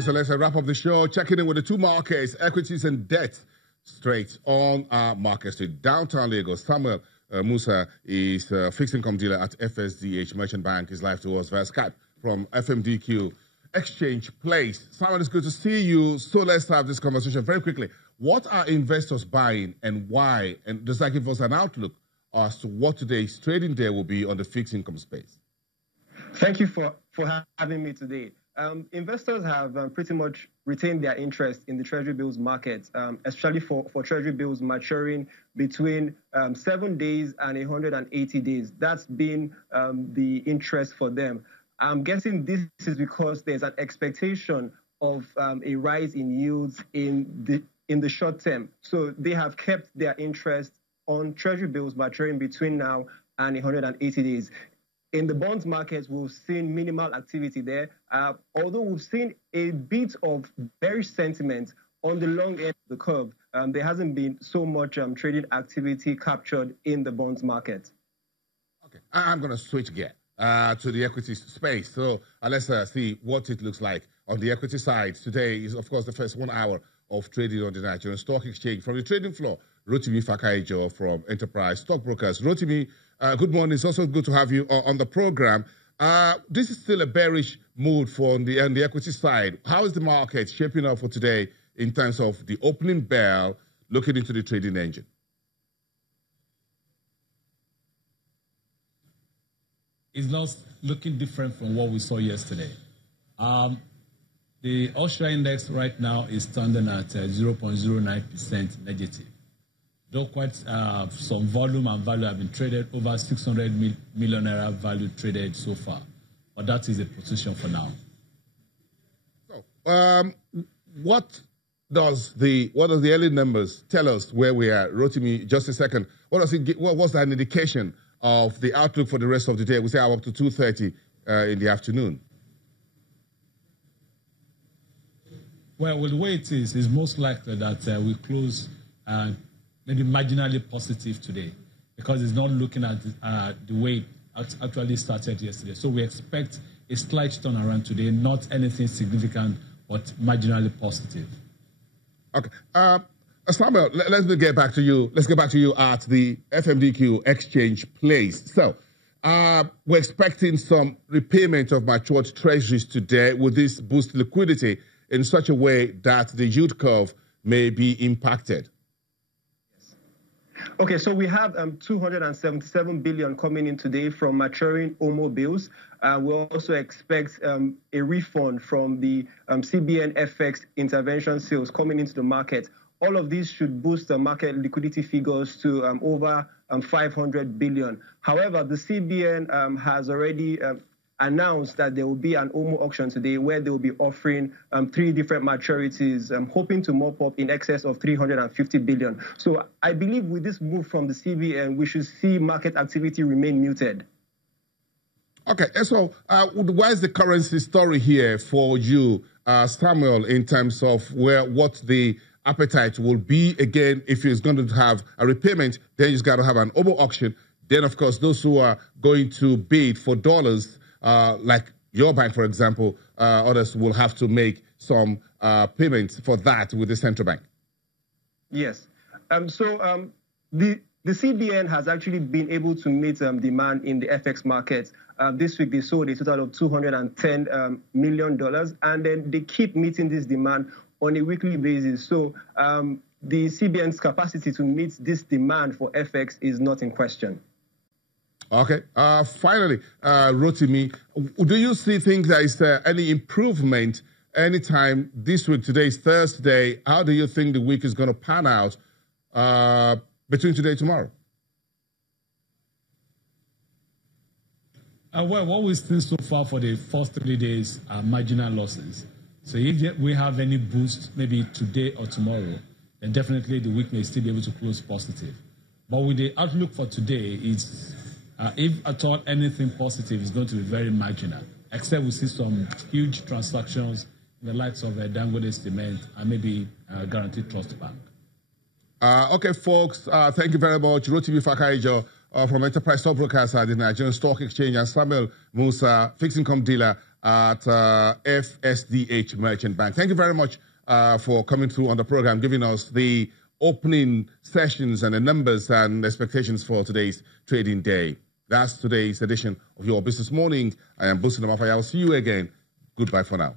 So let's wrap up the show. Checking in with the two markets, equities and debt, straight on our market street. Downtown Lagos, Samuel Musa is a fixed income dealer at FSDH Merchant Bank. Is live to us via Skype from FMDQ Exchange Place. Samuel, it's good to see you. So let's have this conversation very quickly. What are investors buying and why? And does that give us an outlook as to what today's trading day will be on the fixed income space? Thank you for having me today. Investors have pretty much retained their interest in the Treasury bills market, especially for Treasury bills maturing between 7 days and 180 days. That's been the interest for them. I'm guessing this is because there's an expectation of a rise in yields in the short term. So they have kept their interest on Treasury bills maturing between now and 180 days. In the bonds markets, we've seen minimal activity there, although we've seen a bit of bearish sentiment on the long end of the curve. There hasn't been so much trading activity captured in the bonds market. Okay, I'm going to switch gear to the equity space. So let's see what it looks like on the equity side. Today is, of course, the first 1 hour of trading on the Nigerian Stock Exchange. From the trading floor, Rotimi Fakaijo from Enterprise Stockbrokers. Rotimi, good morning. It's also good to have you on the program. This is still a bearish mood for on the equity side. How is the market shaping up for today in terms of the opening bell, looking into the trading engine? It's not looking different from what we saw yesterday. The Austria index right now is standing at 0.09% negative. Though quite some volume and value have been traded, over 600 million naira value traded so far. But that is the position for now. So, what does the early numbers tell us where we are? Rotimi, just a second. What's that an indication of the outlook for the rest of the day? We say up to 2:30 in the afternoon. Well, the way it is most likely that we close maybe marginally positive today, because it's not looking at the way it actually started yesterday. So we expect a slight turnaround today, not anything significant, but marginally positive. Okay. Samuel, let's get back to you. Let's get back to you at the FMDQ Exchange Place. So we're expecting some repayment of matured treasuries today. Will this boost liquidity in such a way that the yield curve may be impacted? Okay, so we have 277 billion coming in today from maturing OMO bills. We also expect a refund from the CBN FX intervention sales coming into the market. All of these should boost the market liquidity figures to over 500 billion. However, the CBN has already announced that there will be an OMO auction today where they will be offering 3 different maturities, hoping to mop up in excess of 350 billion. So I believe with this move from the CBN, we should see market activity remain muted. Okay, so what is the currency story here for you, Samuel, in terms of what the appetite will be? Again, if it's going to have a repayment, then you've got to have an OMO auction. Then, of course, those who are going to bid for dollars, like your bank, for example, others will have to make some payments for that with the central bank. Yes. The CBN has actually been able to meet demand in the FX market. This week, they sold a total of $210 million, and then they keep meeting this demand on a weekly basis. So the CBN's capacity to meet this demand for FX is not in question. Okay. Finally, Rotimi, do you think there is any improvement anytime this week? Today is Thursday. How do you think the week is going to pan out between today and tomorrow? Well, what we've seen so far for the first 3 days are marginal losses. So if we have any boost, maybe today or tomorrow, then definitely the week may still be able to close positive. But with the outlook for today, it's if at all anything positive, is going to be very marginal, except we see some huge transactions in the likes of Dangote Cement and maybe Guaranteed Trust Bank. Okay, folks, thank you very much. Rotimi Fakaijo from Enterprise Stockbrokers at the Nigerian Stock Exchange, and Samuel Musa, fixed income dealer at FSDH Merchant Bank. Thank you very much for coming through on the program, giving us the opening sessions and the numbers and expectations for today's trading day. That's today's edition of Your Business Morning. I am Busi Namafaya. I will see you again. Goodbye for now.